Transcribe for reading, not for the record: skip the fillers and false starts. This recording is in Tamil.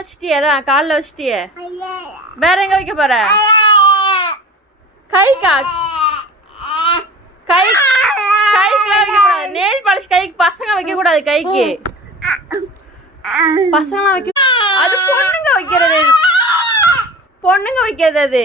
வச்சிட்டியே, அதான் காலில் வச்சிட்டியே. வேற எங்க வைக்க போற? கைக்கா? கைக்குலாம் வைக்க கூடாது. நெயில் பாலிஷ் கைக்கு பசங்க வைக்க கூடாது. கைக்கு பசங்களாம் வைக்க, அது பொண்ணுங்க வைக்கிறது. பொண்ணுங்க வைக்கிறது அது.